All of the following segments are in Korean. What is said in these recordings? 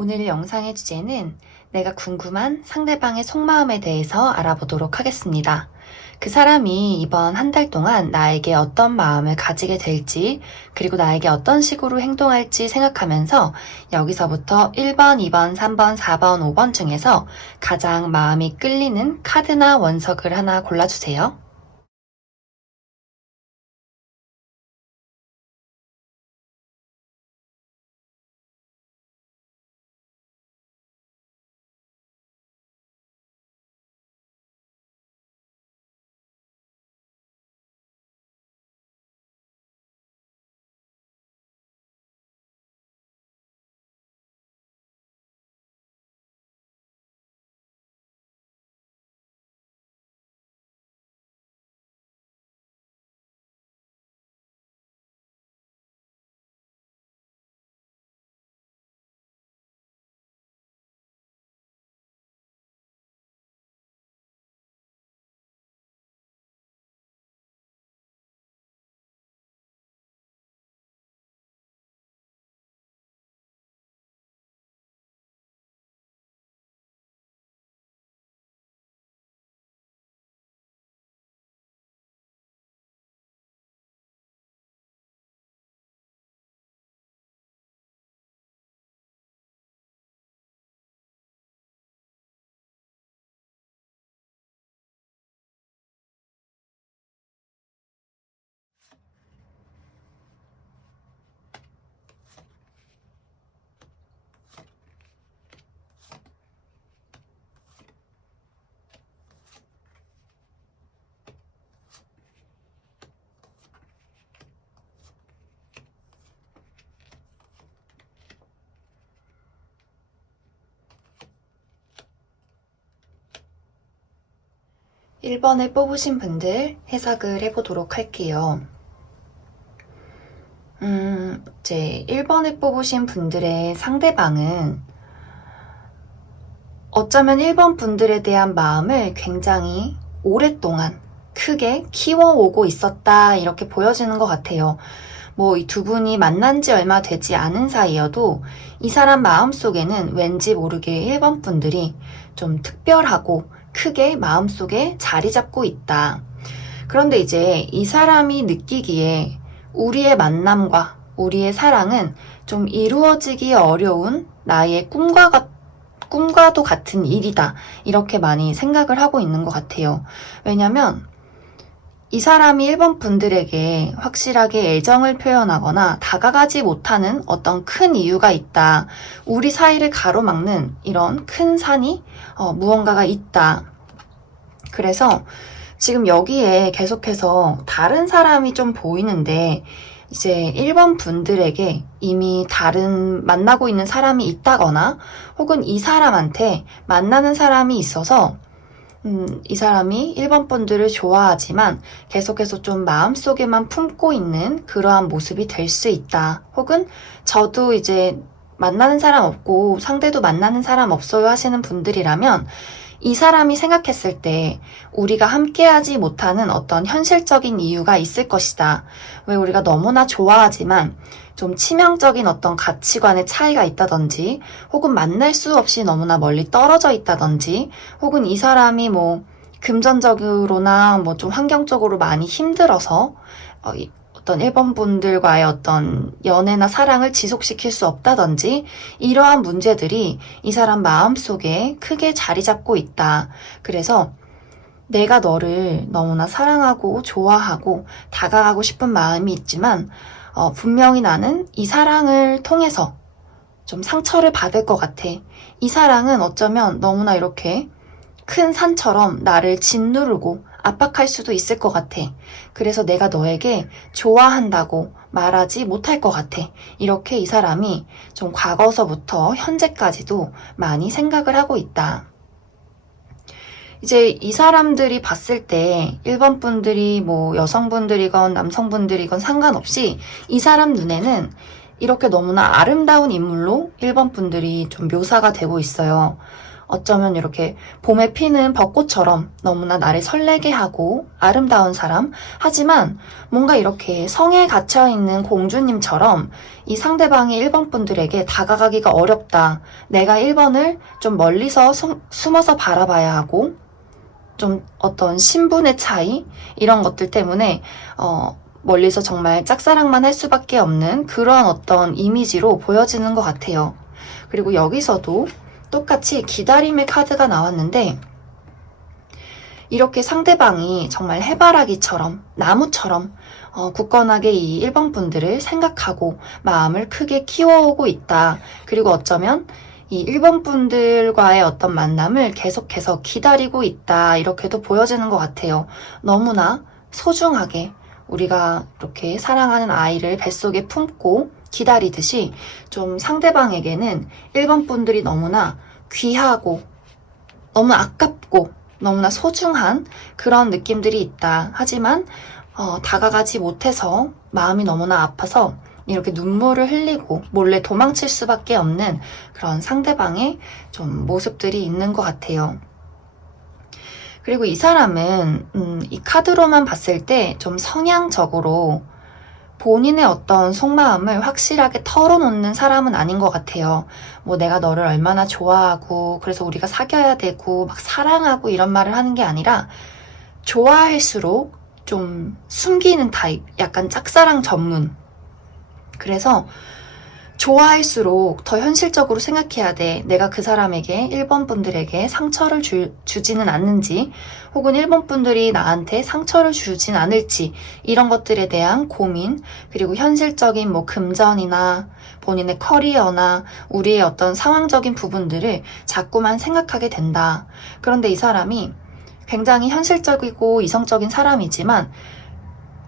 오늘 영상의 주제는 내가 궁금한 상대방의 속마음에 대해서 알아보도록 하겠습니다. 그 사람이 이번 한 달 동안 나에게 어떤 마음을 가지게 될지, 그리고 나에게 어떤 식으로 행동할지 생각하면서 여기서부터 1번, 2번, 3번, 4번, 5번 중에서 가장 마음이 끌리는 카드나 원석을 하나 골라주세요. (1번을) 뽑으신 분들 해석을 해보도록 할게요. 이제 1번을 뽑으신 분들의 상대방은 어쩌면 1번 분들에 대한 마음을 굉장히 오랫동안 크게 키워오고 있었다, 이렇게 보여지는 것 같아요. 이 두 분이 만난 지 얼마 되지 않은 사이여도 이 사람 마음속에는 왠지 모르게 1번 분들이 좀 특별하고 크게 마음속에 자리 잡고 있다. 그런데 이제 이 사람이 느끼기에 우리의 만남과 우리의 사랑은 좀 이루어지기 어려운 나의 꿈과도 같은 일이다, 이렇게 많이 생각을 하고 있는 것 같아요. 왜냐면 이 사람이 1번 분들에게 확실하게 애정을 표현하거나 다가가지 못하는 어떤 큰 이유가 있다. 우리 사이를 가로막는 이런 큰 산이 무언가가 있다. 그래서 지금 여기에 계속해서 다른 사람이 좀 보이는데, 이제 1번 분들에게 이미 다른 만나고 있는 사람이 있다거나 혹은 이 사람한테 만나는 사람이 있어서 이 사람이 1번 분들을 좋아하지만 계속해서 좀 마음속에만 품고 있는 그러한 모습이 될 수 있다. 혹은 저도 이제 만나는 사람 없고 상대도 만나는 사람 없어요 하시는 분들이라면 이 사람이 생각했을 때 우리가 함께하지 못하는 어떤 현실적인 이유가 있을 것이다. 왜 우리가 너무나 좋아하지만 좀 치명적인 어떤 가치관의 차이가 있다든지, 혹은 만날 수 없이 너무나 멀리 떨어져 있다든지, 혹은 이 사람이 금전적으로나 좀 환경적으로 많이 힘들어서 어떤 1번 분들과의 어떤 연애나 사랑을 지속시킬 수 없다든지, 이러한 문제들이 이 사람 마음속에 크게 자리 잡고 있다. 그래서 내가 너를 너무나 사랑하고 좋아하고 다가가고 싶은 마음이 있지만 분명히 나는 이 사랑을 통해서 좀 상처를 받을 것 같아. 이 사랑은 어쩌면 너무나 이렇게 큰 산처럼 나를 짓누르고 압박할 수도 있을 것 같아. 그래서 내가 너에게 좋아한다고 말하지 못할 것 같아. 이렇게 이 사람이 좀 과거서부터 현재까지도 많이 생각을 하고 있다. 이제 이 사람들이 봤을 때 1번 분들이 여성분들이건 남성분들이건 상관없이 이 사람 눈에는 이렇게 너무나 아름다운 인물로 1번 분들이 좀 묘사가 되고 있어요. 어쩌면 이렇게 봄에 피는 벚꽃처럼 너무나 나를 설레게 하고 아름다운 사람. 하지만 뭔가 이렇게 성에 갇혀있는 공주님처럼 이 상대방이 1번 분들에게 다가가기가 어렵다. 내가 1번을 좀 멀리서 숨어서 바라봐야 하고 좀 어떤 신분의 차이 이런 것들 때문에 멀리서 정말 짝사랑만 할 수밖에 없는 그런 어떤 이미지로 보여지는 것 같아요. 그리고 여기서도 똑같이 기다림의 카드가 나왔는데 이렇게 상대방이 정말 해바라기처럼 나무처럼 굳건하게 이 1번 분들을 생각하고 마음을 크게 키워오고 있다. 그리고 어쩌면 이 1번 분들과의 어떤 만남을 계속해서 기다리고 있다. 이렇게도 보여지는 것 같아요. 너무나 소중하게 우리가 이렇게 사랑하는 아이를 뱃속에 품고 기다리듯이 좀 상대방에게는 1번 분들이 너무나 귀하고 너무 아깝고 너무나 소중한 그런 느낌들이 있다. 하지만 다가가지 못해서 마음이 너무나 아파서 이렇게 눈물을 흘리고 몰래 도망칠 수밖에 없는 그런 상대방의 좀 모습들이 있는 것 같아요. 그리고 이 사람은 이 카드로만 봤을 때 좀 성향적으로 본인의 어떤 속마음을 확실하게 털어놓는 사람은 아닌 것 같아요. 뭐 내가 너를 얼마나 좋아하고 그래서 우리가 사귀어야 되고 막 사랑하고 이런 말을 하는 게 아니라 좋아할수록 좀 숨기는 타입, 약간 짝사랑 전문. 그래서 좋아할수록 더 현실적으로 생각해야 돼. 내가 그 사람에게 1번 분들에게 상처를 주지는 않는지 혹은 1번 분들이 나한테 상처를 주진 않을지 이런 것들에 대한 고민 그리고 현실적인 뭐 금전이나 본인의 커리어나 우리의 어떤 상황적인 부분들을 자꾸만 생각하게 된다. 그런데 이 사람이 굉장히 현실적이고 이성적인 사람이지만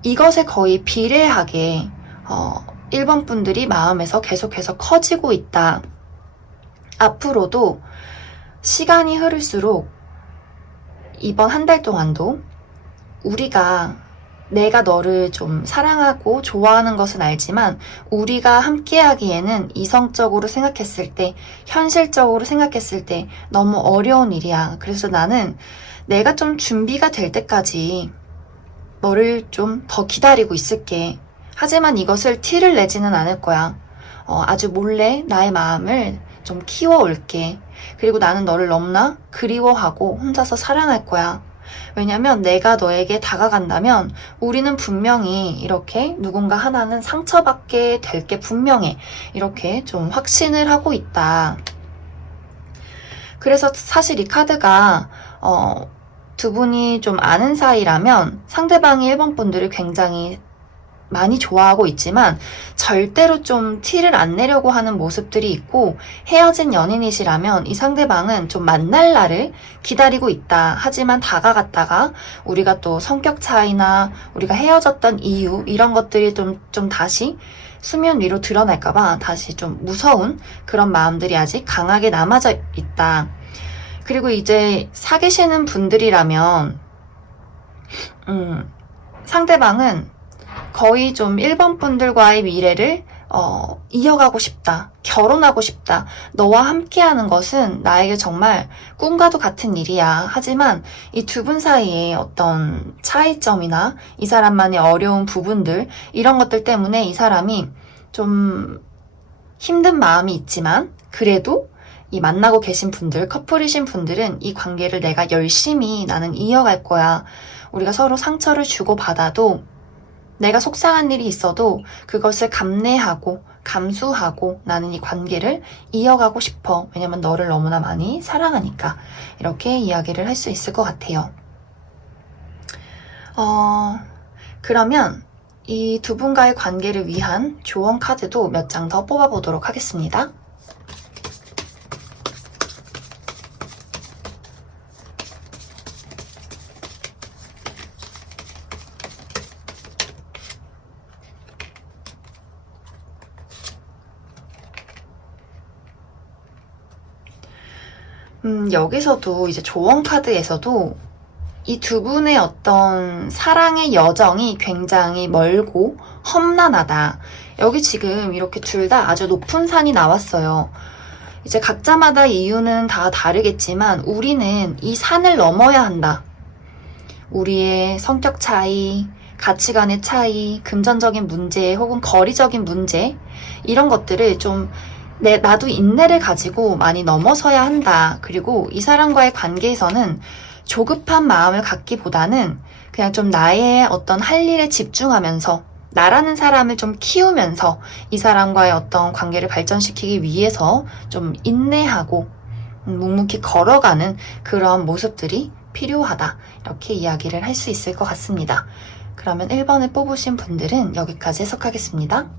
이것에 거의 비례하게 1번 분들이 마음에서 계속해서 커지고 있다. 앞으로도 시간이 흐를수록 이번 한 달 동안도 내가 너를 좀 사랑하고 좋아하는 것은 알지만 우리가 함께하기에는 이성적으로 생각했을 때, 현실적으로 생각했을 때 너무 어려운 일이야. 그래서 나는 내가 좀 준비가 될 때까지 너를 좀 더 기다리고 있을게. 하지만 이것을 티를 내지는 않을 거야. 아주 몰래 나의 마음을 좀 키워올게. 그리고 나는 너를 너무나 그리워하고 혼자서 사랑할 거야. 왜냐면 내가 너에게 다가간다면 우리는 분명히 이렇게 누군가 하나는 상처받게 될 게 분명해. 이렇게 좀 확신을 하고 있다. 그래서 사실 이 카드가 두 분이 좀 아는 사이라면 상대방이 1번 분들을 굉장히 많이 좋아하고 있지만 절대로 좀 티를 안 내려고 하는 모습들이 있고 헤어진 연인이시라면 이 상대방은 좀 만날 날을 기다리고 있다. 하지만 다가갔다가 우리가 또 성격 차이나 우리가 헤어졌던 이유 이런 것들이 좀 다시 수면 위로 드러날까봐 다시 좀 무서운 그런 마음들이 아직 강하게 남아져 있다. 그리고 이제 사귀시는 분들이라면 상대방은 거의 좀 1번 분들과의 미래를 이어가고 싶다. 결혼하고 싶다. 너와 함께하는 것은 나에게 정말 꿈과도 같은 일이야. 하지만 이 두 분 사이에 어떤 차이점이나 이 사람만의 어려운 부분들 이런 것들 때문에 이 사람이 좀 힘든 마음이 있지만 그래도 이 만나고 계신 분들, 커플이신 분들은 이 관계를 내가 열심히 나는 이어갈 거야. 우리가 서로 상처를 주고받아도 내가 속상한 일이 있어도 그것을 감내하고 감수하고 나는 이 관계를 이어가고 싶어. 왜냐면 너를 너무나 많이 사랑하니까. 이렇게 이야기를 할 수 있을 것 같아요. 그러면 이 두 분과의 관계를 위한 조언 카드도 몇 장 더 뽑아보도록 하겠습니다. 여기서도 이제 조언 카드에서도 이 두 분의 어떤 사랑의 여정이 굉장히 멀고 험난하다. 여기 지금 이렇게 둘 다 아주 높은 산이 나왔어요. 이제 각자마다 이유는 다 다르겠지만 우리는 이 산을 넘어야 한다. 우리의 성격 차이, 가치관의 차이, 금전적인 문제 혹은 거리적인 문제 이런 것들을 좀 나도 인내를 가지고 많이 넘어서야 한다. 그리고 이 사람과의 관계에서는 조급한 마음을 갖기보다는 그냥 좀 나의 어떤 할 일에 집중하면서 나라는 사람을 좀 키우면서 이 사람과의 어떤 관계를 발전시키기 위해서 좀 인내하고 묵묵히 걸어가는 그런 모습들이 필요하다. 이렇게 이야기를 할 수 있을 것 같습니다. 그러면 1번을 뽑으신 분들은 여기까지 해석하겠습니다.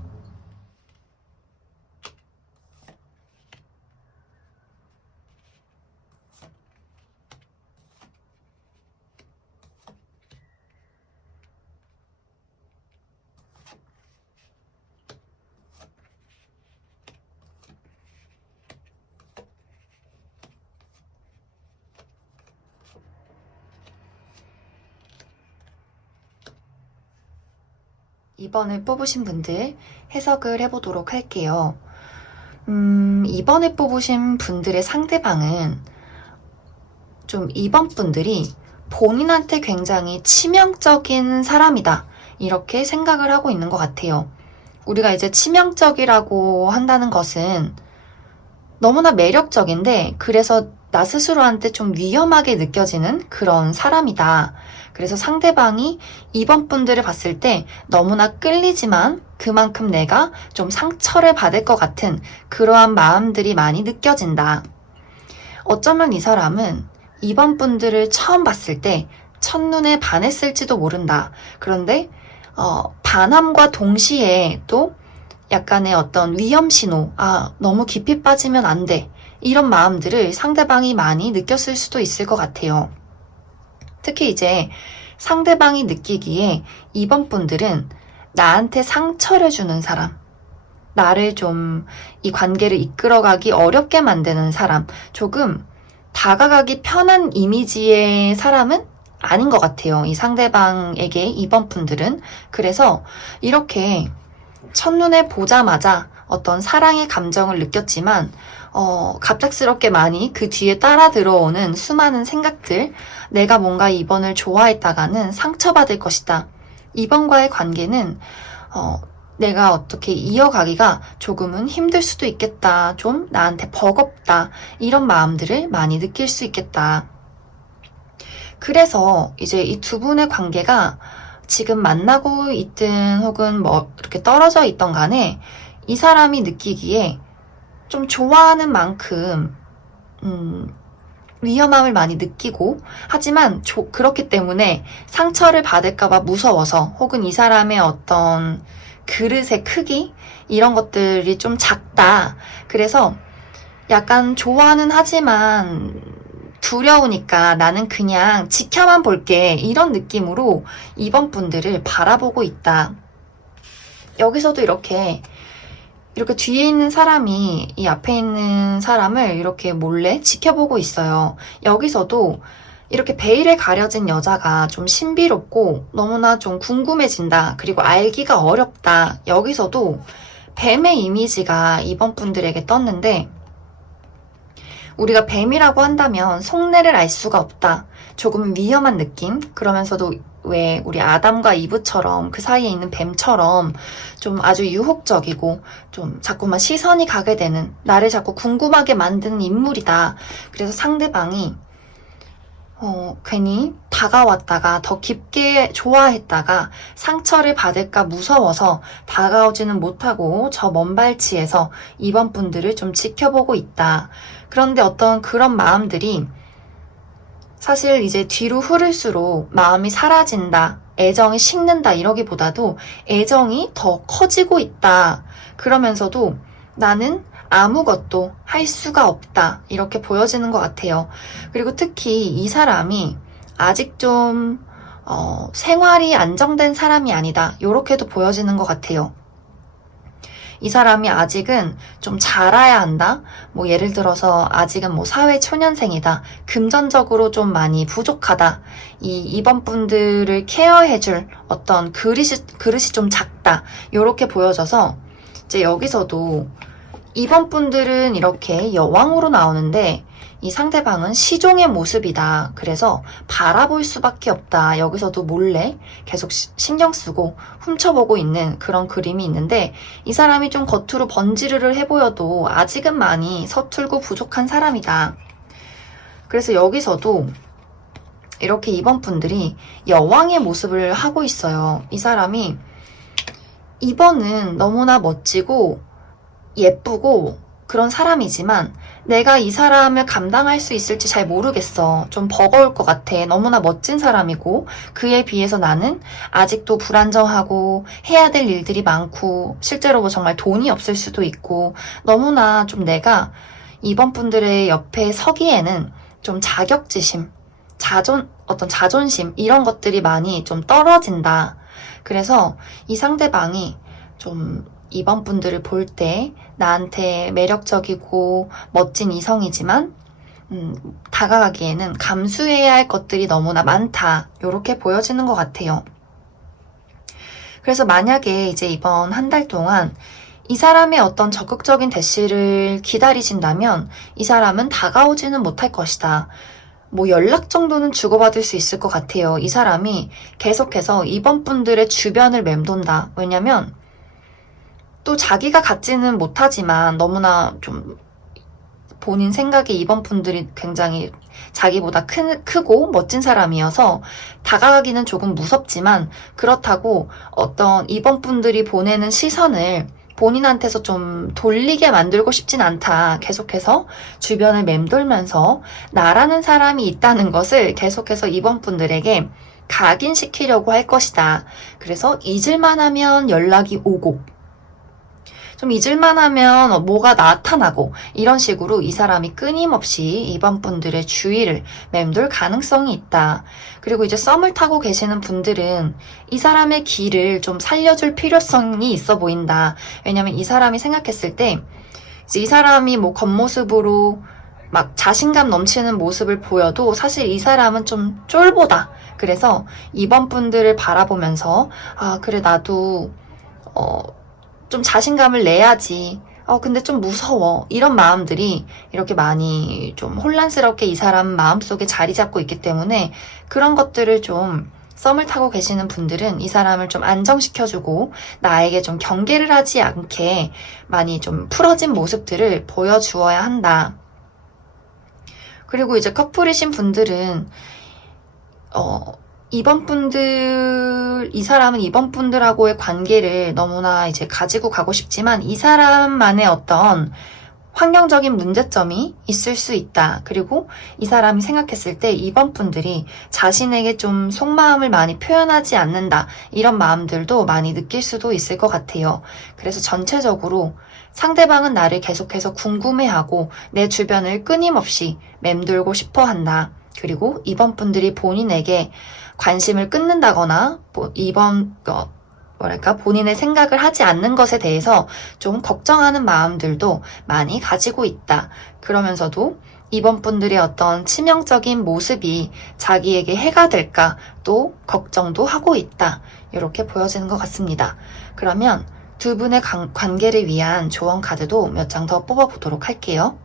2번을 뽑으신 분들 해석을 해보도록 할게요. 2번을 뽑으신 분들의 상대방은 좀 2번 분들이 본인한테 굉장히 치명적인 사람이다. 이렇게 생각을 하고 있는 것 같아요. 우리가 이제 치명적이라고 한다는 것은 너무나 매력적인데 그래서 나 스스로한테 좀 위험하게 느껴지는 그런 사람이다. 그래서 상대방이 2번 분들을 봤을 때 너무나 끌리지만 그만큼 내가 좀 상처를 받을 것 같은 그러한 마음들이 많이 느껴진다. 어쩌면 이 사람은 2번 분들을 처음 봤을 때 첫눈에 반했을지도 모른다. 그런데 반함과 동시에 또 약간의 어떤 위험 신호, 너무 깊이 빠지면 안 돼. 이런 마음들을 상대방이 많이 느꼈을 수도 있을 것 같아요. 특히 이제 상대방이 느끼기에 2번 분들은 나한테 상처를 주는 사람, 나를 좀 이 관계를 이끌어가기 어렵게 만드는 사람, 조금 다가가기 편한 이미지의 사람은 아닌 것 같아요. 이 상대방에게 2번 분들은. 그래서 이렇게 첫눈에 보자마자 어떤 사랑의 감정을 느꼈지만 갑작스럽게 많이 그 뒤에 따라 들어오는 수많은 생각들, 내가 뭔가 2번을 좋아했다가는 상처받을 것이다. 2번과의 관계는 내가 어떻게 이어가기가 조금은 힘들 수도 있겠다. 좀 나한테 버겁다. 이런 마음들을 많이 느낄 수 있겠다. 그래서 이제 이 두 분의 관계가 지금 만나고 있든 혹은 뭐 이렇게 떨어져 있던 간에 이 사람이 느끼기에 좀 좋아하는 만큼 위험함을 많이 느끼고 하지만 그렇기 때문에 상처를 받을까봐 무서워서 혹은 이 사람의 어떤 그릇의 크기 이런 것들이 좀 작다. 그래서 약간 좋아는 하지만 두려우니까 나는 그냥 지켜만 볼게. 이런 느낌으로 2번 분들을 바라보고 있다. 여기서도 이렇게 뒤에 있는 사람이 이 앞에 있는 사람을 이렇게 몰래 지켜보고 있어요. 여기서도 이렇게 베일에 가려진 여자가 좀 신비롭고 너무나 좀 궁금해진다. 그리고 알기가 어렵다. 여기서도 뱀의 이미지가 이번 분들에게 떴는데 우리가 뱀이라고 한다면 속내를 알 수가 없다. 조금 위험한 느낌? 그러면서도 왜 우리 아담과 이브처럼 그 사이에 있는 뱀처럼 좀 아주 유혹적이고 좀 자꾸만 시선이 가게 되는 나를 자꾸 궁금하게 만드는 인물이다. 그래서 상대방이 괜히 다가왔다가 더 깊게 좋아했다가 상처를 받을까 무서워서 다가오지는 못하고 저 먼 발치에서 이번 분들을 좀 지켜보고 있다. 그런데 어떤 그런 마음들이 사실 이제 뒤로 흐를수록 마음이 사라진다, 애정이 식는다 이러기보다도 애정이 더 커지고 있다. 그러면서도 나는 아무것도 할 수가 없다. 이렇게 보여지는 것 같아요. 그리고 특히 이 사람이 아직 좀 생활이 안정된 사람이 아니다. 이렇게도 보여지는 것 같아요. 이 사람이 아직은 좀 자라야 한다. 뭐 예를 들어서 아직은 뭐 사회 초년생이다. 금전적으로 좀 많이 부족하다. 이번 분들을 케어해줄 어떤 그릇이 좀 작다. 이렇게 보여져서 이제 여기서도 2번 분들은 이렇게 여왕으로 나오는데 이 상대방은 시종의 모습이다. 그래서 바라볼 수밖에 없다. 여기서도 몰래 계속 신경 쓰고 훔쳐보고 있는 그런 그림이 있는데 이 사람이 좀 겉으로 번지르르 해 보여도 아직은 많이 서툴고 부족한 사람이다. 그래서 여기서도 이렇게 2번 분들이 여왕의 모습을 하고 있어요. 이 사람이 2번은 너무나 멋지고 예쁘고 그런 사람이지만 내가 이 사람을 감당할 수 있을지 잘 모르겠어. 좀 버거울 것 같아. 너무나 멋진 사람이고 그에 비해서 나는 아직도 불안정하고 해야 될 일들이 많고 실제로 뭐 정말 돈이 없을 수도 있고 너무나 좀 내가 이번 분들의 옆에 서기에는 좀 자격지심, 어떤 자존심 이런 것들이 많이 좀 떨어진다. 그래서 이 상대방이 좀 이번 분들을 볼 때 나한테 매력적이고 멋진 이성이지만 다가가기에는 감수해야 할 것들이 너무나 많다. 이렇게 보여지는 것 같아요. 그래서 만약에 이제 이번 한 달 동안 이 사람의 어떤 적극적인 대시를 기다리신다면 이 사람은 다가오지는 못할 것이다. 뭐 연락 정도는 주고받을 수 있을 것 같아요. 이 사람이 계속해서 이번 분들의 주변을 맴돈다. 왜냐면 또 자기가 갖지는 못하지만 너무나 좀 본인 생각에 이번 분들이 굉장히 자기보다 크고 멋진 사람이어서 다가가기는 조금 무섭지만 그렇다고 어떤 이번 분들이 보내는 시선을 본인한테서 좀 돌리게 만들고 싶진 않다. 계속해서 주변을 맴돌면서 나라는 사람이 있다는 것을 계속해서 이번 분들에게 각인시키려고 할 것이다. 그래서 잊을만 하면 연락이 오고 좀 잊을만 하면 뭐가 나타나고 이런 식으로 이 사람이 끊임없이 이번 분들의 주위를 맴돌 가능성이 있다. 그리고 이제 썸을 타고 계시는 분들은 이 사람의 길을 좀 살려줄 필요성이 있어 보인다. 왜냐면 이 사람이 생각했을 때 이제 이 사람이 뭐 겉모습으로 막 자신감 넘치는 모습을 보여도 사실 이 사람은 좀 쫄보다. 그래서 이번 분들을 바라보면서 아 그래 나도 좀 자신감을 내야지. 근데 좀 무서워. 이런 마음들이 이렇게 많이 좀 혼란스럽게 이 사람 마음속에 자리 잡고 있기 때문에 그런 것들을 좀 썸을 타고 계시는 분들은 이 사람을 좀 안정시켜주고 나에게 좀 경계를 하지 않게 많이 좀 풀어진 모습들을 보여주어야 한다. 그리고 이제 커플이신 분들은 이 사람은 이번 분들하고의 관계를 너무나 이제 가지고 가고 싶지만 이 사람만의 어떤 환경적인 문제점이 있을 수 있다. 그리고 이 사람이 생각했을 때 이번 분들이 자신에게 좀 속마음을 많이 표현하지 않는다. 이런 마음들도 많이 느낄 수도 있을 것 같아요. 그래서 전체적으로 상대방은 나를 계속해서 궁금해하고 내 주변을 끊임없이 맴돌고 싶어 한다. 그리고 이번 분들이 본인에게 관심을 끊는다거나 본인의 생각을 하지 않는 것에 대해서 좀 걱정하는 마음들도 많이 가지고 있다. 그러면서도 이번 분들의 어떤 치명적인 모습이 자기에게 해가 될까 또 걱정도 하고 있다. 이렇게 보여지는 것 같습니다. 그러면 두 분의 관계를 위한 조언 카드도 몇 장 더 뽑아보도록 할게요.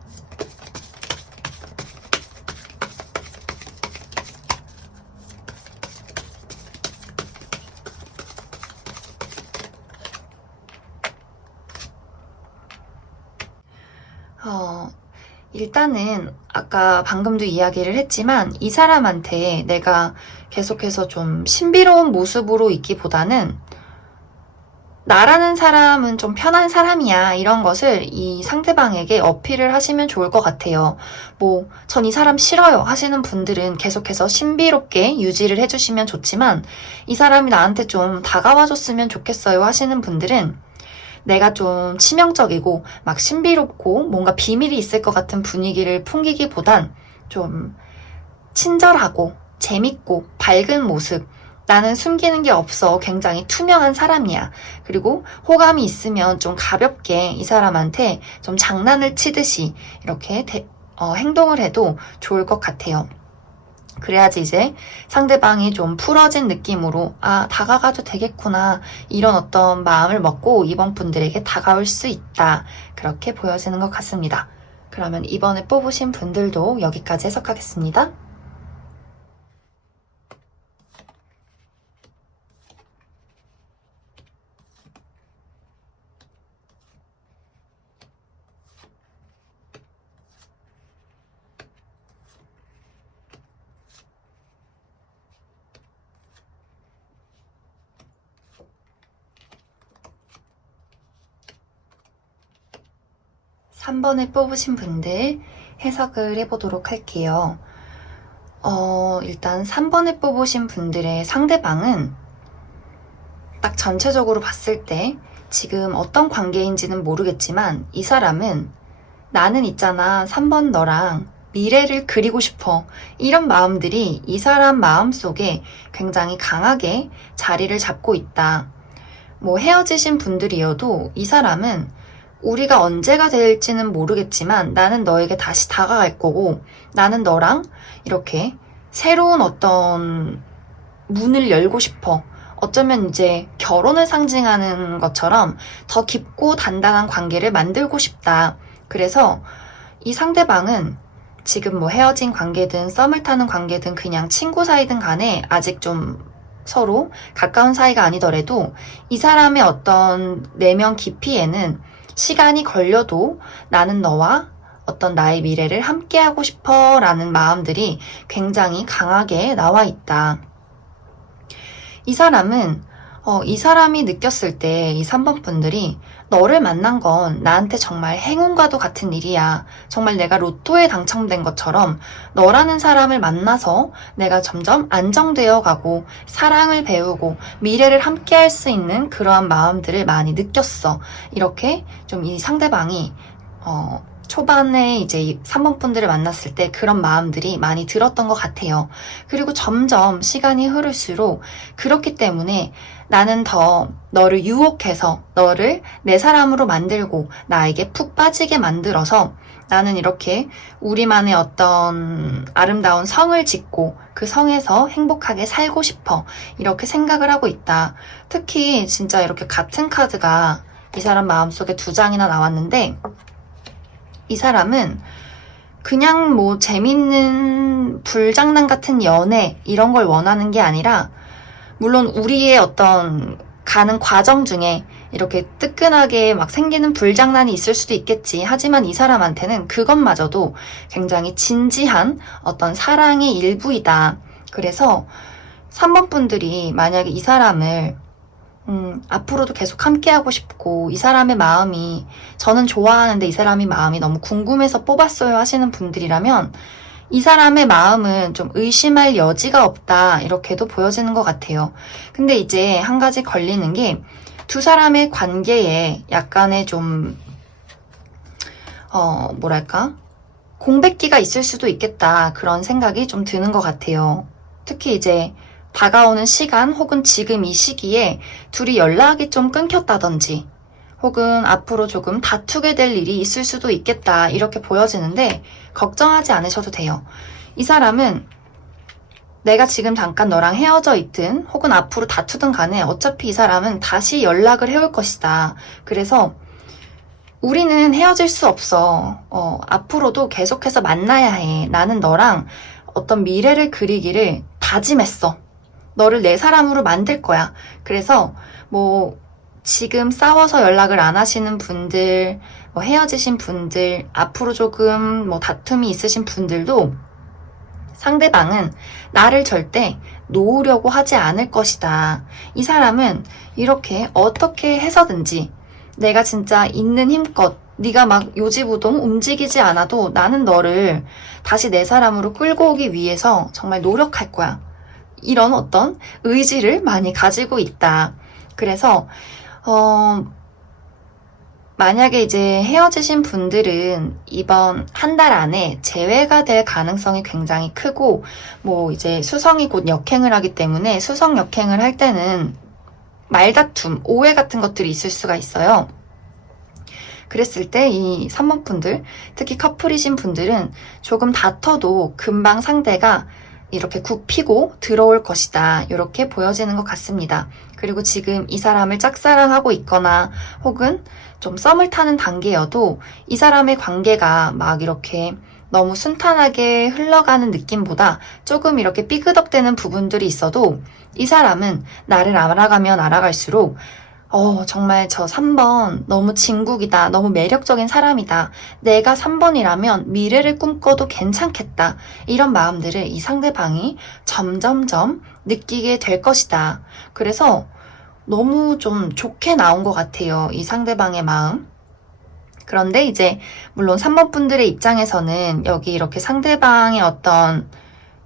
일단은 아까 방금도 이야기를 했지만 이 사람한테 내가 계속해서 좀 신비로운 모습으로 있기보다는 나라는 사람은 좀 편한 사람이야 이런 것을 이 상대방에게 어필을 하시면 좋을 것 같아요. 전 이 사람 싫어요 하시는 분들은 계속해서 신비롭게 유지를 해주시면 좋지만 이 사람이 나한테 좀 다가와줬으면 좋겠어요 하시는 분들은 내가 좀 치명적이고 막 신비롭고 뭔가 비밀이 있을 것 같은 분위기를 풍기기보단 좀 친절하고 재밌고 밝은 모습 나는 숨기는 게 없어. 굉장히 투명한 사람이야. 그리고 호감이 있으면 좀 가볍게 이 사람한테 좀 장난을 치듯이 이렇게 행동을 해도 좋을 것 같아요. 그래야지 이제 상대방이 좀 풀어진 느낌으로 아, 다가가도 되겠구나 이런 어떤 마음을 먹고 이번 분들에게 다가올 수 있다. 그렇게 보여지는 것 같습니다. 그러면 이번에 뽑으신 분들도 여기까지 해석하겠습니다. 삼 번에 뽑으신 분들 해석을 해보도록 할게요. 일단 3번에 뽑으신 분들의 상대방은 딱 전체적으로 봤을 때 지금 어떤 관계인지는 모르겠지만 이 사람은 나는 있잖아 3번 너랑 미래를 그리고 싶어 이런 마음들이 이 사람 마음속에 굉장히 강하게 자리를 잡고 있다. 뭐 헤어지신 분들이어도 이 사람은 우리가 언제가 될지는 모르겠지만 나는 너에게 다시 다가갈 거고 나는 너랑 이렇게 새로운 어떤 문을 열고 싶어. 어쩌면 이제 결혼을 상징하는 것처럼 더 깊고 단단한 관계를 만들고 싶다. 그래서 이 상대방은 지금 뭐 헤어진 관계든 썸을 타는 관계든 그냥 친구 사이든 간에 아직 좀 서로 가까운 사이가 아니더라도 이 사람의 어떤 내면 깊이에는 시간이 걸려도 나는 너와 어떤 나의 미래를 함께하고 싶어 라는 마음들이 굉장히 강하게 나와 있다. 이 사람은 이 사람이 느꼈을 때 이 3번 분들이 너를 만난 건 나한테 정말 행운과도 같은 일이야. 정말 내가 로또에 당첨된 것처럼 너라는 사람을 만나서 내가 점점 안정되어 가고 사랑을 배우고 미래를 함께 할 수 있는 그러한 마음들을 많이 느꼈어. 이렇게 좀 이 상대방이 초반에 이제 3번 분들을 만났을 때 그런 마음들이 많이 들었던 것 같아요. 그리고 점점 시간이 흐를수록 그렇기 때문에 나는 더 너를 유혹해서 너를 내 사람으로 만들고 나에게 푹 빠지게 만들어서 나는 이렇게 우리만의 어떤 아름다운 성을 짓고 그 성에서 행복하게 살고 싶어. 이렇게 생각을 하고 있다. 특히 진짜 이렇게 같은 카드가 이 사람 마음속에 2장이나 나왔는데 이 사람은 그냥 뭐 재밌는 불장난 같은 연애 이런 걸 원하는 게 아니라 물론 우리의 어떤 가는 과정 중에 이렇게 뜨끈하게 막 생기는 불장난이 있을 수도 있겠지. 하지만 이 사람한테는 그것마저도 굉장히 진지한 어떤 사랑의 일부이다. 그래서 3번 분들이 만약에 이 사람을 앞으로도 계속 함께하고 싶고 이 사람의 마음이 저는 좋아하는데 이 사람의 마음이 너무 궁금해서 뽑았어요 하시는 분들이라면 이 사람의 마음은 좀 의심할 여지가 없다 이렇게도 보여지는 것 같아요. 근데 이제 한 가지 걸리는 게 두 사람의 관계에 약간의 좀 뭐랄까 공백기가 있을 수도 있겠다 그런 생각이 좀 드는 것 같아요. 특히 이제 다가오는 시간 혹은 지금 이 시기에 둘이 연락이 좀 끊겼다든지 혹은 앞으로 조금 다투게 될 일이 있을 수도 있겠다 이렇게 보여지는데 걱정하지 않으셔도 돼요. 이 사람은 내가 지금 잠깐 너랑 헤어져 있든 혹은 앞으로 다투든 간에 어차피 이 사람은 다시 연락을 해올 것이다. 그래서 우리는 헤어질 수 없어. 앞으로도 계속해서 만나야 해. 나는 너랑 어떤 미래를 그리기를 다짐했어. 너를 내 사람으로 만들 거야. 그래서 뭐 지금 싸워서 연락을 안 하시는 분들, 뭐 헤어지신 분들, 앞으로 조금 뭐 다툼이 있으신 분들도 상대방은 나를 절대 놓으려고 하지 않을 것이다. 이 사람은 이렇게 어떻게 해서든지 내가 진짜 있는 힘껏 네가 막 요지부동 움직이지 않아도 나는 너를 다시 내 사람으로 끌고 오기 위해서 정말 노력할 거야. 이런 어떤 의지를 많이 가지고 있다. 그래서 만약에 이제 헤어지신 분들은 이번 한 달 안에 재회가 될 가능성이 굉장히 크고 뭐 이제 수성이 곧 역행을 하기 때문에 수성 역행을 할 때는 말다툼, 오해 같은 것들이 있을 수가 있어요. 그랬을 때 이 3번 분들, 특히 커플이신 분들은 조금 다퉈도 금방 상대가 이렇게 굽히고 들어올 것이다. 이렇게 보여지는 것 같습니다. 그리고 지금 이 사람을 짝사랑하고 있거나 혹은 좀 썸을 타는 단계여도 이 사람의 관계가 막 이렇게 너무 순탄하게 흘러가는 느낌보다 조금 이렇게 삐그덕대는 부분들이 있어도 이 사람은 나를 알아가면 알아갈수록 정말 저 3번 너무 진국이다. 너무 매력적인 사람이다. 내가 3번이라면 미래를 꿈꿔도 괜찮겠다. 이런 마음들을 이 상대방이 점점점 느끼게 될 것이다. 그래서 너무 좀 좋게 나온 것 같아요. 이 상대방의 마음. 그런데 이제 물론 3번 분들의 입장에서는 여기 이렇게 상대방의 어떤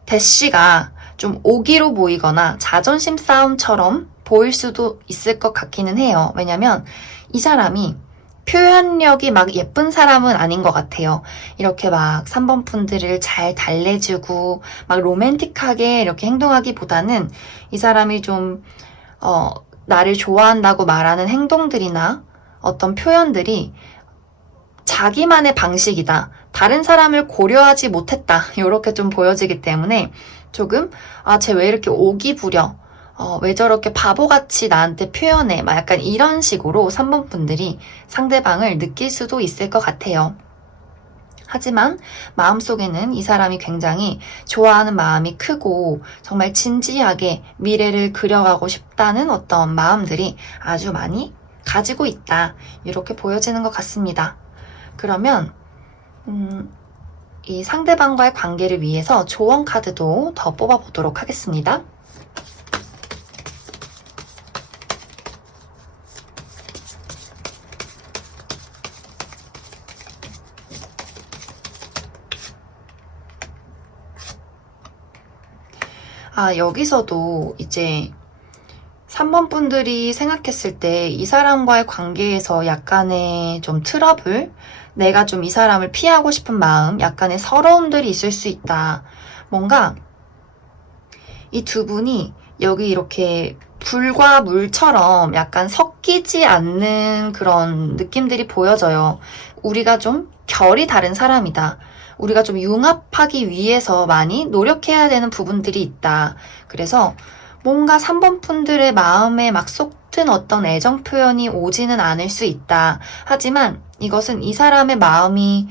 대시가 좀 오기로 보이거나 자존심 싸움처럼 보일 수도 있을 것 같기는 해요. 왜냐면 이 사람이 표현력이 막 예쁜 사람은 아닌 것 같아요. 이렇게 막 3번 분들을 잘 달래주고 막 로맨틱하게 이렇게 행동하기보다는 이 사람이 좀 나를 좋아한다고 말하는 행동들이나 어떤 표현들이 자기만의 방식이다. 다른 사람을 고려하지 못했다. 이렇게 좀 보여지기 때문에 조금 쟤 왜 이렇게 오기 부려? 왜 저렇게 바보같이 나한테 표현해? 막 약간 이런 식으로 3번 분들이 상대방을 느낄 수도 있을 것 같아요. 하지만 마음속에는 이 사람이 굉장히 좋아하는 마음이 크고 정말 진지하게 미래를 그려가고 싶다는 어떤 마음들이 아주 많이 가지고 있다. 이렇게 보여지는 것 같습니다. 그러면 이 상대방과의 관계를 위해서 조언 카드도 더 뽑아보도록 하겠습니다. 여기서도 이제 3번 분들이 생각했을 때 이 사람과의 관계에서 약간의 좀 트러블, 내가 좀 이 사람을 피하고 싶은 마음, 약간의 서러움들이 있을 수 있다. 뭔가 이 두 분이 여기 이렇게 불과 물처럼 약간 섞이지 않는 그런 느낌들이 보여져요. 우리가 좀 결이 다른 사람이다. 우리가 좀 융합하기 위해서 많이 노력해야 되는 부분들이 있다. 그래서 뭔가 3번 분들의 마음에 막 쏙든 어떤 애정 표현이 오지는 않을 수 있다. 하지만 이것은 이 사람의 마음이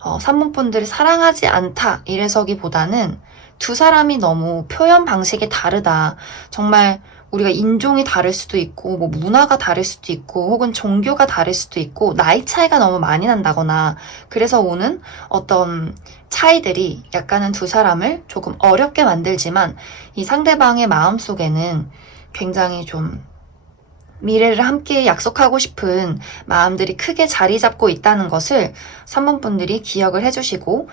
3번 분들을 사랑하지 않다. 이래서기보다는 두 사람이 너무 표현 방식이 다르다. 정말 우리가 인종이 다를 수도 있고, 뭐 문화가 다를 수도 있고, 혹은 종교가 다를 수도 있고, 나이 차이가 너무 많이 난다거나, 그래서 오는 어떤 차이들이 약간은 두 사람을 조금 어렵게 만들지만, 이 상대방의 마음속에는 굉장히 좀 미래를 함께 약속하고 싶은 마음들이 크게 자리 잡고 있다는 것을 3번 분들이 기억을 해주시고,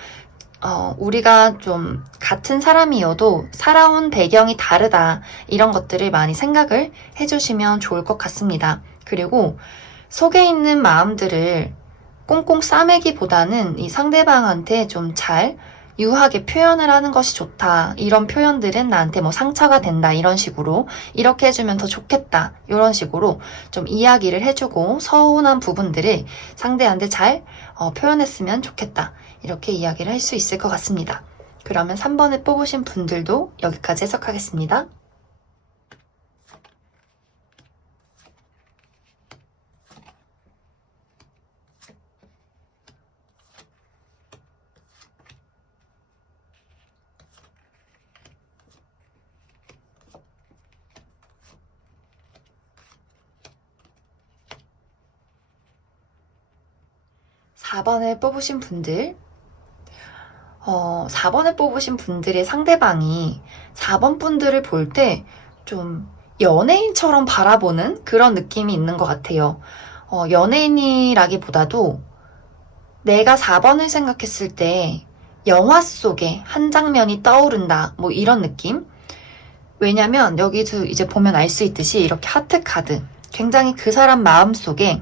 우리가 좀 같은 사람이어도 살아온 배경이 다르다. 이런 것들을 많이 생각을 해주시면 좋을 것 같습니다. 그리고 속에 있는 마음들을 꽁꽁 싸매기보다는 이 상대방한테 좀 잘 유하게 표현을 하는 것이 좋다. 이런 표현들은 나한테 뭐 상처가 된다. 이런 식으로 이렇게 해주면 더 좋겠다. 이런 식으로 좀 이야기를 해주고 서운한 부분들을 상대한테 잘 표현했으면 좋겠다. 이렇게 이야기를 할 수 있을 것 같습니다. 그러면 3번을 뽑으신 분들도 여기까지 해석하겠습니다. (4번을) 뽑으신 분들 4번을 뽑으신 분들의 상대방이 4번 분들을 볼 때 좀 연예인처럼 바라보는 그런 느낌이 있는 것 같아요. 연예인이라기보다도 내가 4번을 생각했을 때 영화 속에 한 장면이 떠오른다. 뭐 이런 느낌? 왜냐면 여기도 이제 보면 알 수 있듯이 이렇게 하트 카드. 굉장히 그 사람 마음속에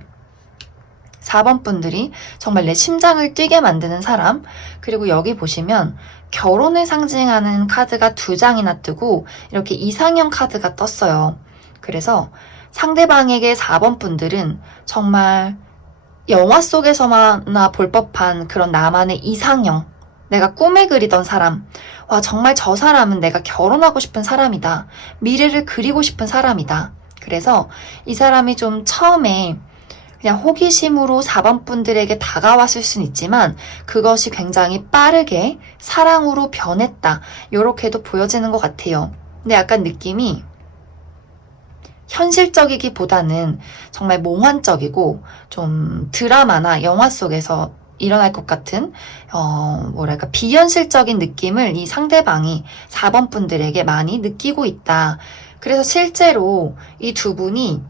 4번 분들이 정말 내 심장을 뛰게 만드는 사람. 그리고 여기 보시면 결혼을 상징하는 카드가 2장이나 뜨고 이렇게 이상형 카드가 떴어요. 그래서 상대방에게 4번 분들은 정말 영화 속에서만나 볼 법한 그런 나만의 이상형, 내가 꿈에 그리던 사람, 와, 정말 저 사람은 내가 결혼하고 싶은 사람이다. 미래를 그리고 싶은 사람이다. 그래서 이 사람이 좀 처음에 그냥 호기심으로 4번 분들에게 다가왔을 순 있지만 그것이 굉장히 빠르게 사랑으로 변했다. 이렇게도 보여지는 것 같아요. 근데 약간 느낌이 현실적이기보다는 정말 몽환적이고 좀 드라마나 영화 속에서 일어날 것 같은 뭐랄까 비현실적인 느낌을 이 상대방이 4번 분들에게 많이 느끼고 있다. 그래서 실제로 이 두 분이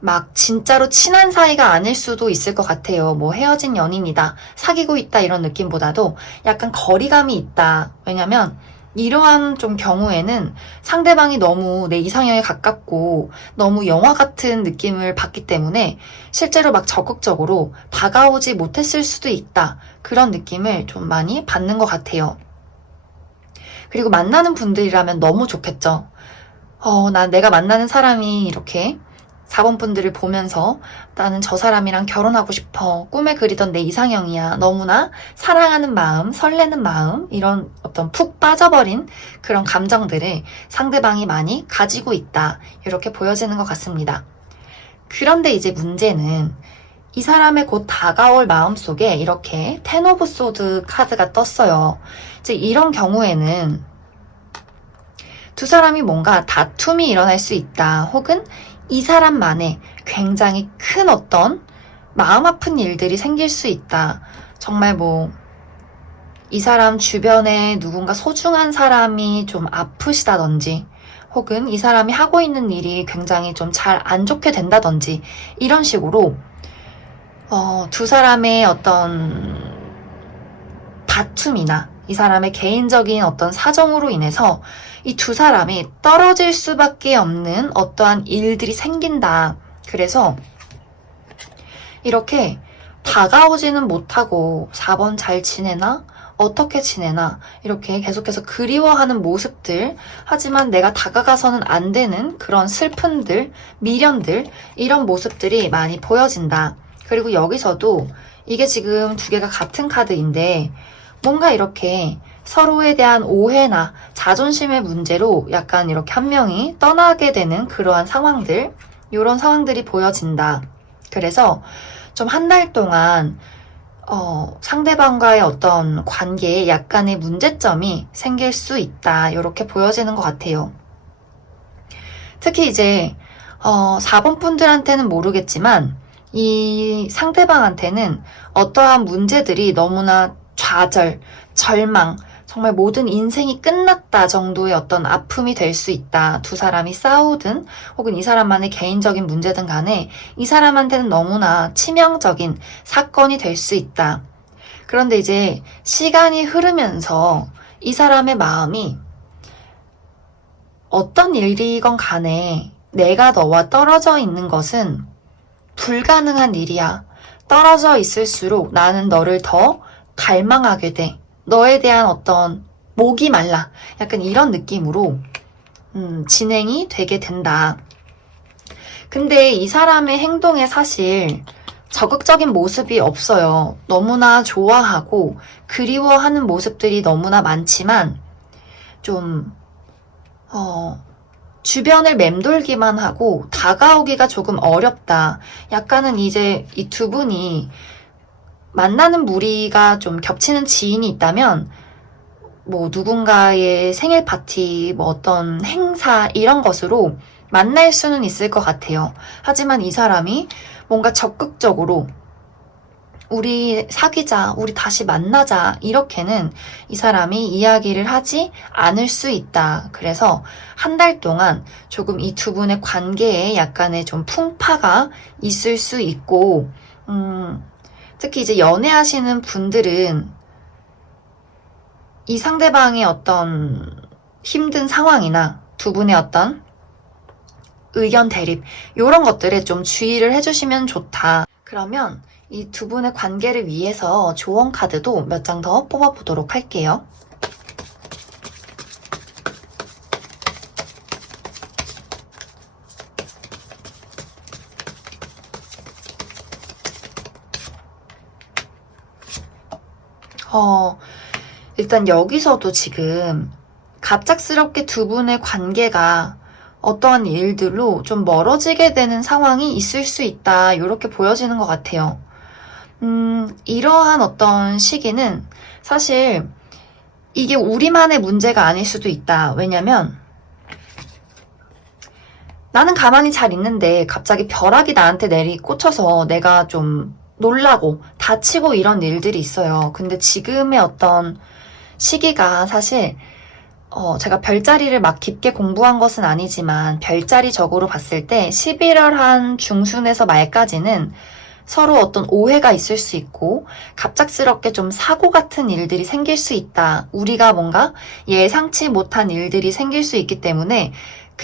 막 진짜로 친한 사이가 아닐 수도 있을 것 같아요. 뭐 헤어진 연인이다, 사귀고 있다 이런 느낌보다도 약간 거리감이 있다. 왜냐면 이러한 좀 경우에는 상대방이 너무 내 이상형에 가깝고 너무 영화 같은 느낌을 받기 때문에 실제로 막 적극적으로 다가오지 못했을 수도 있다. 그런 느낌을 좀 많이 받는 것 같아요. 그리고 만나는 분들이라면 너무 좋겠죠. 내가 만나는 사람이 이렇게 4번 분들을 보면서 나는 저 사람이랑 결혼하고 싶어. 꿈에 그리던 내 이상형이야. 너무나 사랑하는 마음, 설레는 마음, 이런 어떤 푹 빠져버린 그런 감정들을 상대방이 많이 가지고 있다. 이렇게 보여지는 것 같습니다. 그런데 이제 문제는 이 사람의 곧 다가올 마음속에 이렇게 텐 오브 소드 카드가 떴어요. 이제 이런 경우에는 두 사람이 뭔가 다툼이 일어날 수 있다. 혹은 이 사람만의 굉장히 큰 어떤 마음 아픈 일들이 생길 수 있다. 정말 이 사람 주변에 누군가 소중한 사람이 좀 아프시다든지, 혹은 이 사람이 하고 있는 일이 굉장히 좀 잘 안 좋게 된다든지, 이런 식으로, 두 사람의 어떤 다툼이나 이 사람의 개인적인 어떤 사정으로 인해서 이 두 사람이 떨어질 수밖에 없는 어떠한 일들이 생긴다. 그래서 이렇게 다가오지는 못하고 4번 잘 지내나? 어떻게 지내나? 이렇게 계속해서 그리워하는 모습들, 하지만 내가 다가가서는 안 되는 그런 슬픔들, 미련들, 이런 모습들이 많이 보여진다. 그리고 여기서도 이게 지금 두 개가 같은 카드인데 뭔가 이렇게 서로에 대한 오해나 자존심의 문제로 약간 이렇게 한 명이 떠나게 되는 그러한 상황들, 이런 상황들이 보여진다. 그래서 좀 한 달 동안 상대방과의 어떤 관계에 약간의 문제점이 생길 수 있다. 이렇게 보여지는 것 같아요. 특히 이제 4번 분들한테는 모르겠지만 이 상대방한테는 어떠한 문제들이 너무나 좌절, 절망, 정말 모든 인생이 끝났다 정도의 어떤 아픔이 될 수 있다. 두 사람이 싸우든 혹은 이 사람만의 개인적인 문제든 간에 이 사람한테는 너무나 치명적인 사건이 될 수 있다. 그런데 이제 시간이 흐르면서 이 사람의 마음이 어떤 일이건 간에 내가 너와 떨어져 있는 것은 불가능한 일이야. 떨어져 있을수록 나는 너를 더 갈망하게 돼. 너에 대한 어떤 목이 말라. 약간 이런 느낌으로 진행이 되게 된다. 근데 이 사람의 행동에 사실 적극적인 모습이 없어요. 너무나 좋아하고 그리워하는 모습들이 너무나 많지만 좀 주변을 맴돌기만 하고 다가오기가 조금 어렵다. 약간은 이제 이 두 분이 만나는 무리가 좀 겹치는 지인이 있다면 누군가의 생일 파티, 어떤 행사 이런 것으로 만날 수는 있을 것 같아요. 하지만 이 사람이 뭔가 적극적으로 우리 사귀자, 우리 다시 만나자 이렇게는 이 사람이 이야기를 하지 않을 수 있다. 그래서 한 달 동안 조금 이 두 분의 관계에 약간의 좀 풍파가 있을 수 있고 특히 이제 연애하시는 분들은 이 상대방의 어떤 힘든 상황이나 두 분의 어떤 의견 대립 이런 것들에 좀 주의를 해주시면 좋다. 그러면 이 두 분의 관계를 위해서 조언 카드도 몇 장 더 뽑아보도록 할게요. 일단 여기서도 지금 갑작스럽게 두 분의 관계가 어떠한 일들로 좀 멀어지게 되는 상황이 있을 수 있다. 이렇게 보여지는 것 같아요. 이러한 어떤 시기는 사실 이게 우리만의 문제가 아닐 수도 있다. 왜냐면 나는 가만히 잘 있는데 갑자기 벼락이 나한테 꽂혀서 내가 좀 놀라고 다치고 이런 일들이 있어요. 근데 지금의 어떤 시기가 사실 제가 별자리를 막 깊게 공부한 것은 아니지만 별자리적으로 봤을 때 11월 한 중순에서 말까지는 서로 어떤 오해가 있을 수 있고 갑작스럽게 좀 사고 같은 일들이 생길 수 있다. 우리가 뭔가 예상치 못한 일들이 생길 수 있기 때문에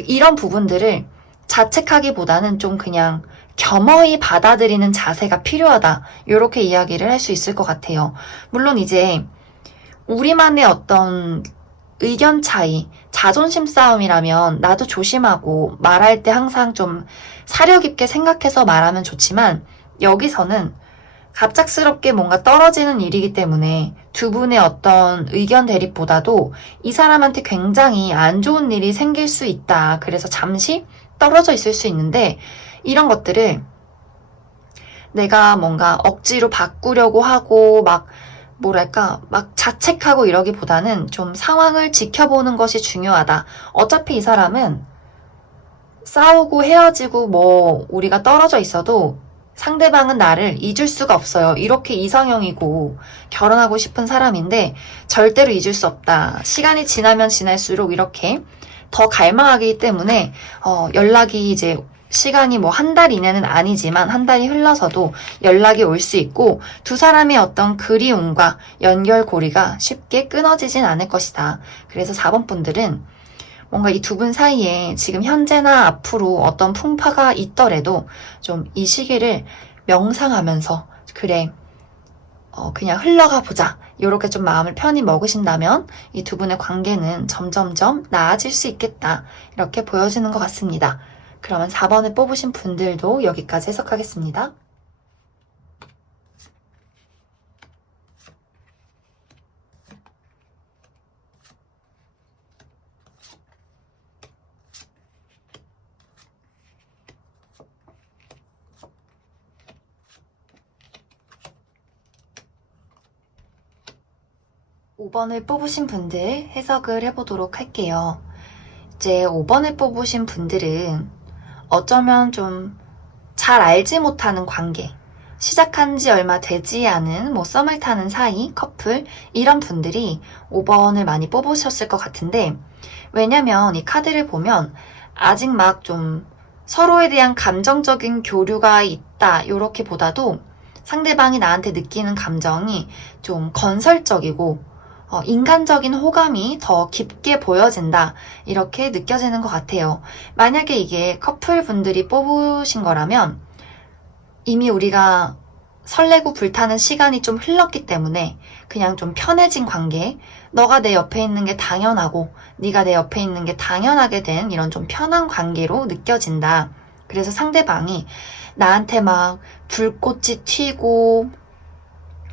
이런 부분들을 자책하기보다는 좀 그냥 겸허히 받아들이는 자세가 필요하다. 이렇게 이야기를 할 수 있을 것 같아요. 물론 이제 우리만의 어떤 의견 차이, 자존심 싸움이라면 나도 조심하고 말할 때 항상 좀 사려 깊게 생각해서 말하면 좋지만 여기서는 갑작스럽게 뭔가 떨어지는 일이기 때문에 두 분의 어떤 의견 대립보다도 이 사람한테 굉장히 안 좋은 일이 생길 수 있다. 그래서 잠시 떨어져 있을 수 있는데 이런 것들을 내가 뭔가 억지로 바꾸려고 하고 막 자책하고 이러기보다는 좀 상황을 지켜보는 것이 중요하다. 어차피 이 사람은 싸우고 헤어지고 우리가 떨어져 있어도 상대방은 나를 잊을 수가 없어요. 이렇게 이상형이고 결혼하고 싶은 사람인데 절대로 잊을 수 없다. 시간이 지나면 지날수록 이렇게 더 갈망하기 때문에 연락이 이제 시간이 한 달 이내는 아니지만 한 달이 흘러서도 연락이 올 수 있고 두 사람의 어떤 그리움과 연결고리가 쉽게 끊어지진 않을 것이다. 그래서 4번 분들은 뭔가 이 두 분 사이에 지금 현재나 앞으로 어떤 풍파가 있더라도 좀 이 시기를 명상하면서 그래 그냥 흘러가 보자. 이렇게 좀 마음을 편히 먹으신다면 이 두 분의 관계는 점점점 나아질 수 있겠다. 이렇게 보여지는 것 같습니다. 그러면 4번을 뽑으신 분들도 여기까지 해석하겠습니다. 5번을 뽑으신 분들 해석을 해보도록 할게요. 이제 5번을 뽑으신 분들은 어쩌면 좀 잘 알지 못하는 관계, 시작한 지 얼마 되지 않은 썸을 타는 사이, 커플 이런 분들이 5번을 많이 뽑으셨을 것 같은데 왜냐면 이 카드를 보면 아직 막 좀 서로에 대한 감정적인 교류가 있다 이렇게 보다도 상대방이 나한테 느끼는 감정이 좀 건설적이고 인간적인 호감이 더 깊게 보여진다. 이렇게 느껴지는 것 같아요. 만약에 이게 커플분들이 뽑으신 거라면 이미 우리가 설레고 불타는 시간이 좀 흘렀기 때문에 그냥 좀 편해진 관계, 너가 내 옆에 있는 게 당연하고 네가 내 옆에 있는 게 당연하게 된 이런 좀 편한 관계로 느껴진다. 그래서 상대방이 나한테 막 불꽃이 튀고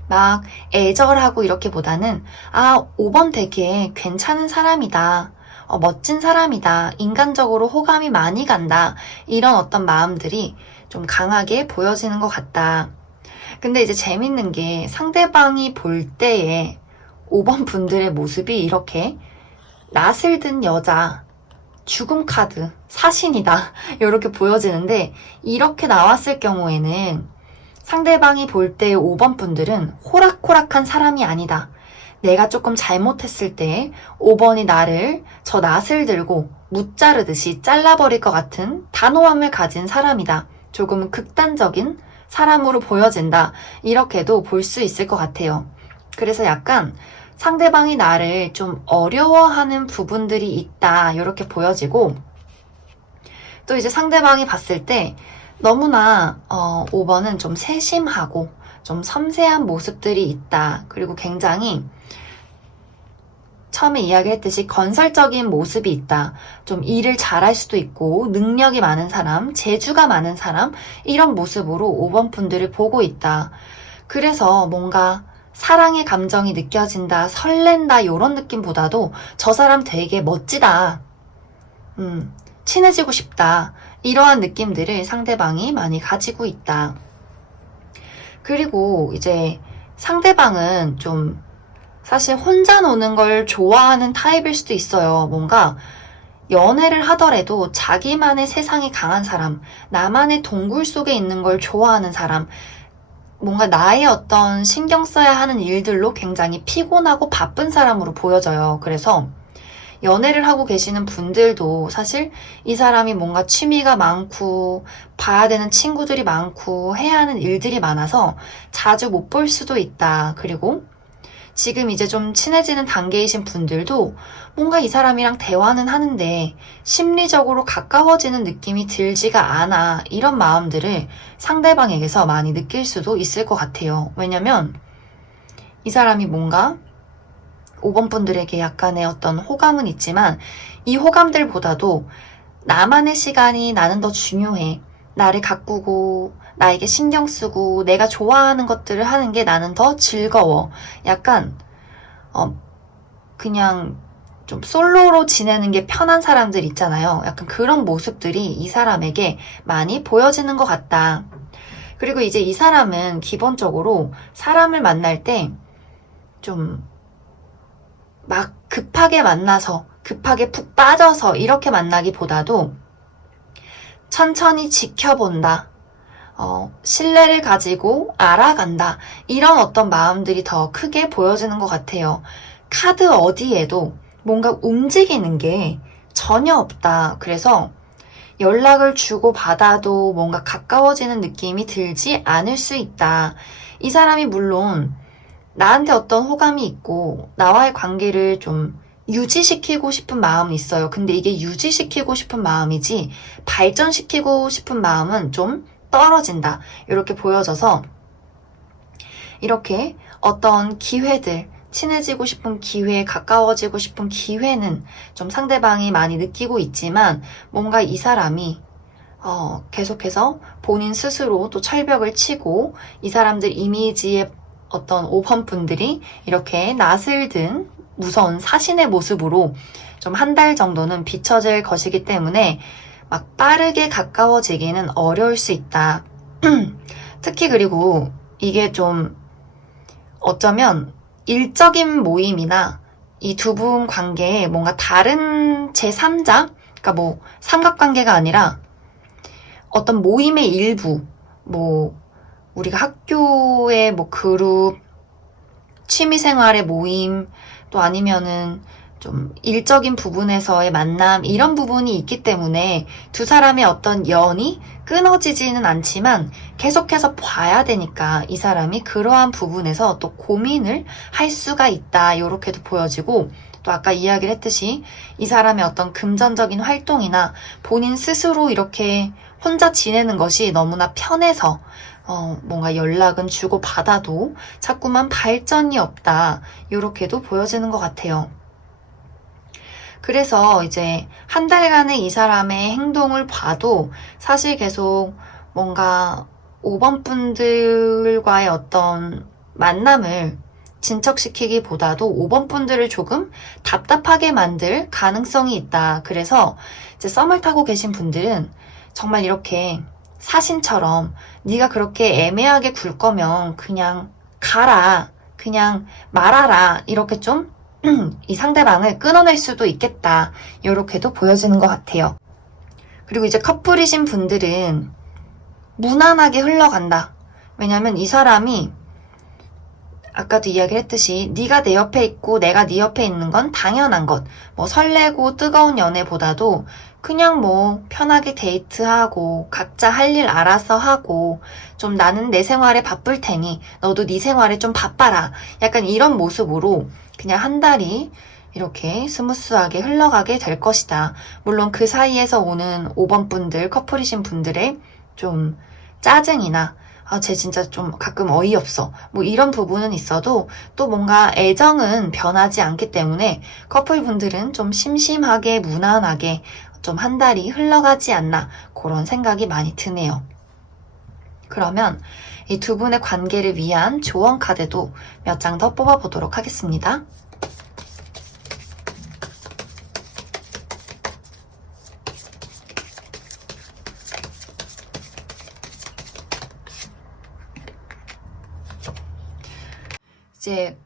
막 애절하고 이렇게보다는 5번 되게 괜찮은 사람이다. 멋진 사람이다. 인간적으로 호감이 많이 간다. 이런 어떤 마음들이 좀 강하게 보여지는 것 같다. 근데 이제 재밌는 게 상대방이 볼 때에 5번 분들의 모습이 이렇게 낯을 든 여자, 죽음 카드, 사신이다. 이렇게 보여지는데 이렇게 나왔을 경우에는 상대방이 볼 때 5번 분들은 호락호락한 사람이 아니다. 내가 조금 잘못했을 때 5번이 나를 저 낫을 들고 무자르듯이 잘라버릴 것 같은 단호함을 가진 사람이다. 조금 극단적인 사람으로 보여진다. 이렇게도 볼 수 있을 것 같아요. 그래서 약간 상대방이 나를 좀 어려워하는 부분들이 있다. 이렇게 보여지고 또 이제 상대방이 봤을 때 너무나 5번은 좀 세심하고 좀 섬세한 모습들이 있다. 그리고 굉장히 처음에 이야기했듯이 건설적인 모습이 있다. 좀 일을 잘할 수도 있고 능력이 많은 사람, 재주가 많은 사람 이런 모습으로 5번 분들을 보고 있다. 그래서 뭔가 사랑의 감정이 느껴진다, 설렌다 이런 느낌보다도 저 사람 되게 멋지다, 친해지고 싶다 이러한 느낌들을 상대방이 많이 가지고 있다. 그리고 이제 상대방은 좀 사실 혼자 노는 걸 좋아하는 타입일 수도 있어요. 뭔가 연애를 하더라도 자기만의 세상이 강한 사람, 나만의 동굴 속에 있는 걸 좋아하는 사람, 뭔가 나의 어떤 신경 써야 하는 일들로 굉장히 피곤하고 바쁜 사람으로 보여져요. 그래서 연애를 하고 계시는 분들도 사실 이 사람이 뭔가 취미가 많고 봐야 되는 친구들이 많고 해야 하는 일들이 많아서 자주 못 볼 수도 있다. 그리고 지금 이제 좀 친해지는 단계이신 분들도 뭔가 이 사람이랑 대화는 하는데 심리적으로 가까워지는 느낌이 들지가 않아. 이런 마음들을 상대방에게서 많이 느낄 수도 있을 것 같아요. 왜냐면 이 사람이 뭔가 5번 분들에게 약간의 어떤 호감은 있지만 이 호감들보다도 나만의 시간이 나는 더 중요해. 나를 가꾸고 나에게 신경 쓰고 내가 좋아하는 것들을 하는 게 나는 더 즐거워. 약간 그냥 좀 솔로로 지내는 게 편한 사람들 있잖아요. 약간 그런 모습들이 이 사람에게 많이 보여지는 것 같다. 그리고 이제 이 사람은 기본적으로 사람을 만날 때 좀 막 급하게 만나서 급하게 푹 빠져서 이렇게 만나기보다도 천천히 지켜본다. 신뢰를 가지고 알아간다. 이런 어떤 마음들이 더 크게 보여지는 것 같아요. 카드 어디에도 뭔가 움직이는 게 전혀 없다. 그래서 연락을 주고받아도 뭔가 가까워지는 느낌이 들지 않을 수 있다. 이 사람이 물론 나한테 어떤 호감이 있고 나와의 관계를 좀 유지시키고 싶은 마음은 있어요. 근데 이게 유지시키고 싶은 마음이지 발전시키고 싶은 마음은 좀 떨어진다. 이렇게 보여져서 이렇게 어떤 기회들, 친해지고 싶은 기회, 가까워지고 싶은 기회는 좀 상대방이 많이 느끼고 있지만 뭔가 이 사람이 계속해서 본인 스스로 또 철벽을 치고 이 사람들 이미지에 어떤 5번 분들이 이렇게 낯을 든 무서운 사신의 모습으로 좀 한 달 정도는 비춰질 것이기 때문에 막 빠르게 가까워지기는 어려울 수 있다. 특히 그리고 이게 좀 어쩌면 일적인 모임이나 이 두 분 관계에 뭔가 다른 제3자? 그러니까 뭐 삼각관계가 아니라 어떤 모임의 일부, 뭐 우리가 학교의 뭐 그룹, 취미생활의 모임, 또 아니면은 좀 일적인 부분에서의 만남 이런 부분이 있기 때문에 두 사람의 어떤 연이 끊어지지는 않지만 계속해서 봐야 되니까 이 사람이 그러한 부분에서 또 고민을 할 수가 있다. 이렇게도 보여지고 또 아까 이야기를 했듯이 이 사람의 어떤 금전적인 활동이나 본인 스스로 이렇게 혼자 지내는 것이 너무나 편해서 뭔가 연락은 주고받아도 자꾸만 발전이 없다. 이렇게도 보여지는 것 같아요. 그래서 이제 한 달간의 이 사람의 행동을 봐도 사실 계속 뭔가 5번 분들과의 어떤 만남을 진척시키기보다도 5번 분들을 조금 답답하게 만들 가능성이 있다. 그래서 이제 썸을 타고 계신 분들은 정말 이렇게 사신처럼 네가 그렇게 애매하게 굴 거면 그냥 가라, 그냥 말아라 이렇게 좀 이 상대방을 끊어낼 수도 있겠다. 이렇게도 보여지는 것 같아요. 그리고 이제 커플이신 분들은 무난하게 흘러간다. 왜냐면 이 사람이 아까도 이야기를 했듯이 네가 내 옆에 있고 내가 네 옆에 있는 건 당연한 것. 뭐 설레고 뜨거운 연애보다도 그냥 뭐 편하게 데이트하고 각자 할 일 알아서 하고 좀 나는 내 생활에 바쁠 테니 너도 네 생활에 좀 바빠라. 약간 이런 모습으로 그냥 한 달이 이렇게 스무스하게 흘러가게 될 것이다. 물론 그 사이에서 오는 5번 분들, 커플이신 분들의 좀 짜증이나 쟤 진짜 좀 가끔 어이없어. 뭐 이런 부분은 있어도 또 뭔가 애정은 변하지 않기 때문에 커플분들은 좀 심심하게 무난하게 좀 한 달이 흘러가지 않나 그런 생각이 많이 드네요. 그러면 이 두 분의 관계를 위한 조언 카드도 몇 장 더 뽑아보도록 하겠습니다. 이제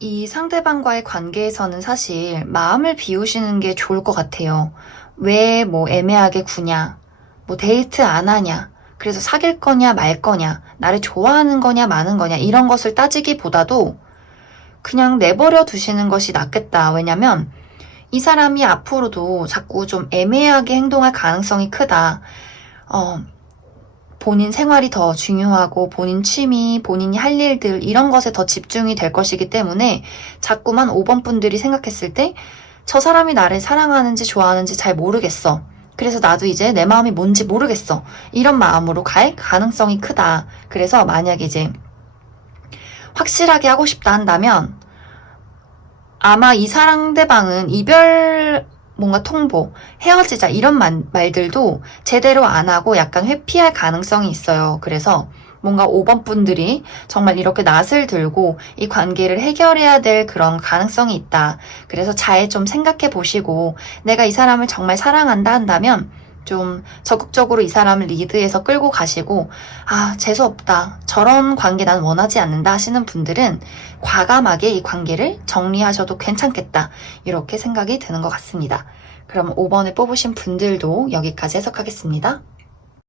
이 상대방과의 관계에서는 사실 마음을 비우시는 게 좋을 것 같아요. 왜 뭐 애매하게 구냐, 뭐 데이트 안 하냐, 그래서 사귈 거냐 말 거냐, 나를 좋아하는 거냐 마는 거냐 이런 것을 따지기보다도 그냥 내버려 두시는 것이 낫겠다. 왜냐면 이 사람이 앞으로도 자꾸 좀 애매하게 행동할 가능성이 크다. 본인 생활이 더 중요하고 본인 취미, 본인이 할 일들 이런 것에 더 집중이 될 것이기 때문에 자꾸만 5번 분들이 생각했을 때 저 사람이 나를 사랑하는지 좋아하는지 잘 모르겠어. 그래서 나도 이제 내 마음이 뭔지 모르겠어. 이런 마음으로 갈 가능성이 크다. 그래서 만약에 이제 확실하게 하고 싶다 한다면 아마 이 상대방은 이별 뭔가 통보, 헤어지자 이런 말들도 제대로 안 하고 약간 회피할 가능성이 있어요. 그래서 뭔가 5번 분들이 정말 이렇게 낯을 들고 이 관계를 해결해야 될 그런 가능성이 있다. 그래서 잘 좀 생각해 보시고 내가 이 사람을 정말 사랑한다 한다면 좀 적극적으로 이 사람을 리드해서 끌고 가시고 재수없다. 저런 관계 난 원하지 않는다 하시는 분들은 과감하게 이 관계를 정리하셔도 괜찮겠다. 이렇게 생각이 드는 것 같습니다. 그럼 5번을 뽑으신 분들도 여기까지 해석하겠습니다.